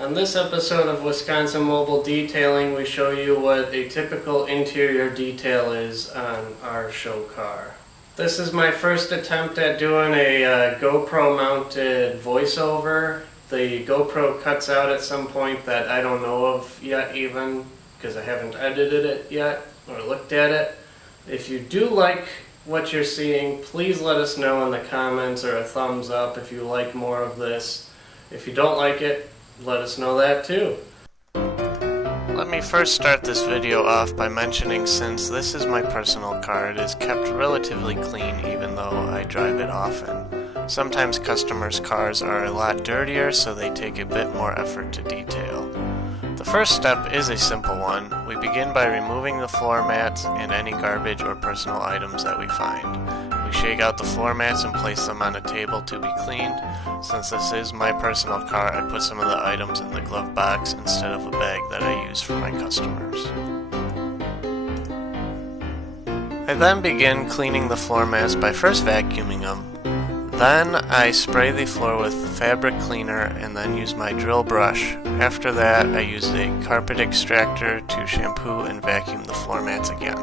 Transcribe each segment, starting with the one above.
On this episode of Wisconsin Mobile Detailing, we show you what a typical interior detail is on our show car. This is my first attempt at doing a GoPro mounted voiceover. The GoPro cuts out at some point that I don't know of yet even, because I haven't edited it yet or looked at it. If you do like what you're seeing, please let us know in the comments or a thumbs up if you like more of this. If you don't like it, let us know that too. Let me first start this video off by mentioning, since this is my personal car, it is kept relatively clean even though I drive it often. Sometimes customers' cars are a lot dirtier, so they take a bit more effort to detail. The first step is a simple one. We begin by removing the floor mats and any garbage or personal items that we find. We shake out the floor mats and place them on a table to be cleaned. Since this is my personal car, I put some of the items in the glove box instead of a bag that I use for my customers. I then begin cleaning the floor mats by first vacuuming them. Then I spray the floor with fabric cleaner and then use my drill brush. After that, I use a carpet extractor to shampoo and vacuum the floor mats again.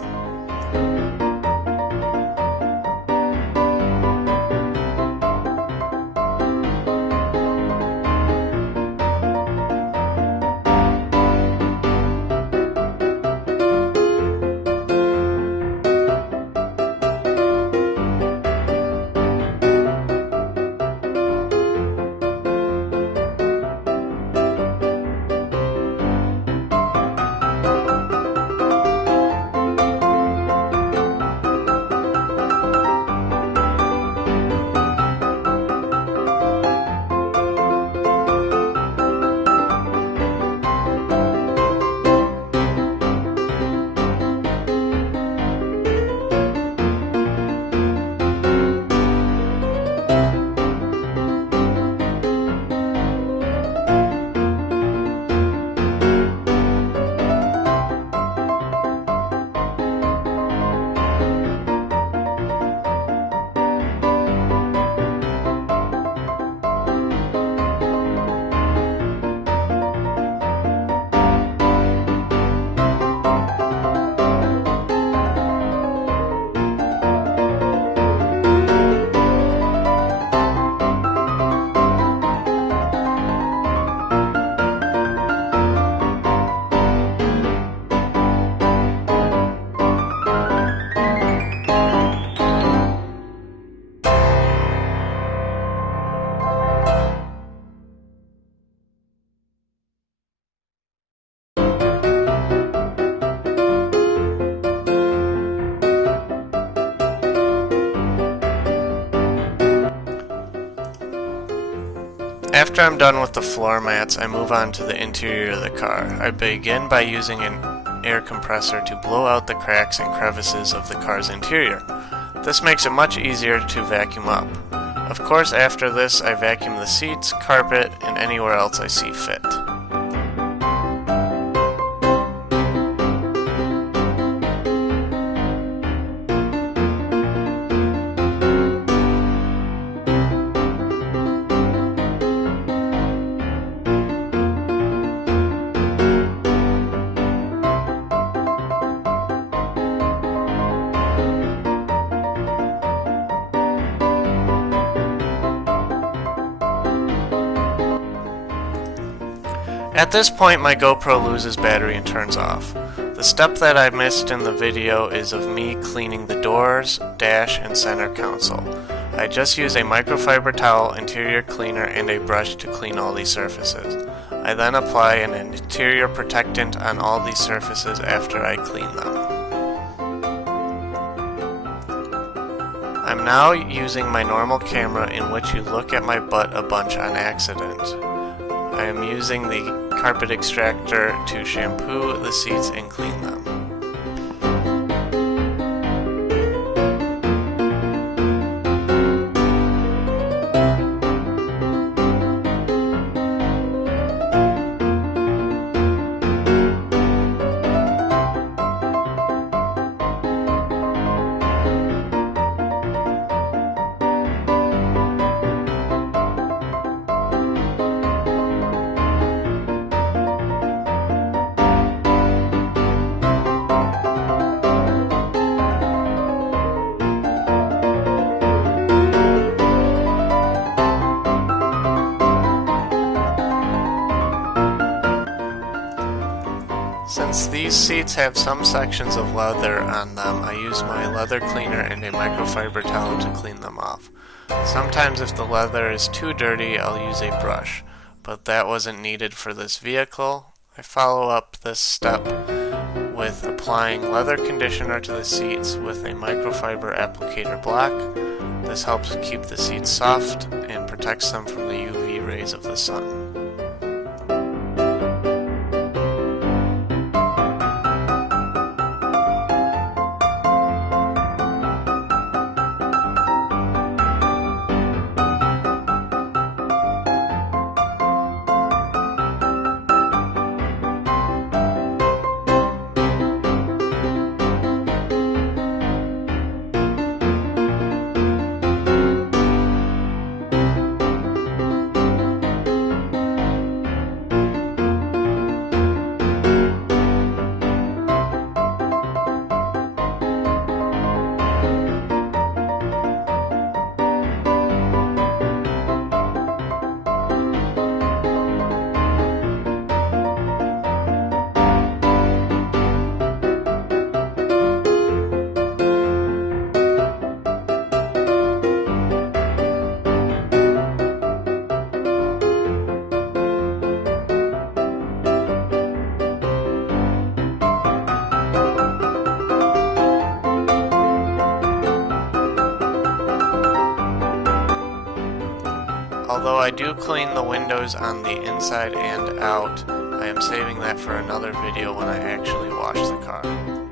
After I'm done with the floor mats, I move on to the interior of the car. I begin by using an air compressor to blow out the cracks and crevices of the car's interior. This makes it much easier to vacuum up. Of course, after this, I vacuum the seats, carpet, and anywhere else I see fit. At this point, my GoPro loses battery and turns off. The step that I missed in the video is of me cleaning the doors, dash, and center console. I just use a microfiber towel, interior cleaner, and a brush to clean all these surfaces. I then apply an interior protectant on all these surfaces after I clean them. I'm now using my normal camera, in which you look at my butt a bunch on accident. I am using the carpet extractor to shampoo the seats and clean them. Since these seats have some sections of leather on them, I use my leather cleaner and a microfiber towel to clean them off. Sometimes if the leather is too dirty, I'll use a brush, but that wasn't needed for this vehicle. I follow up this step with applying leather conditioner to the seats with a microfiber applicator block. This helps keep the seats soft and protects them from the UV rays of the sun. Although I do clean the windows on the inside and out, I am saving that for another video when I actually wash the car.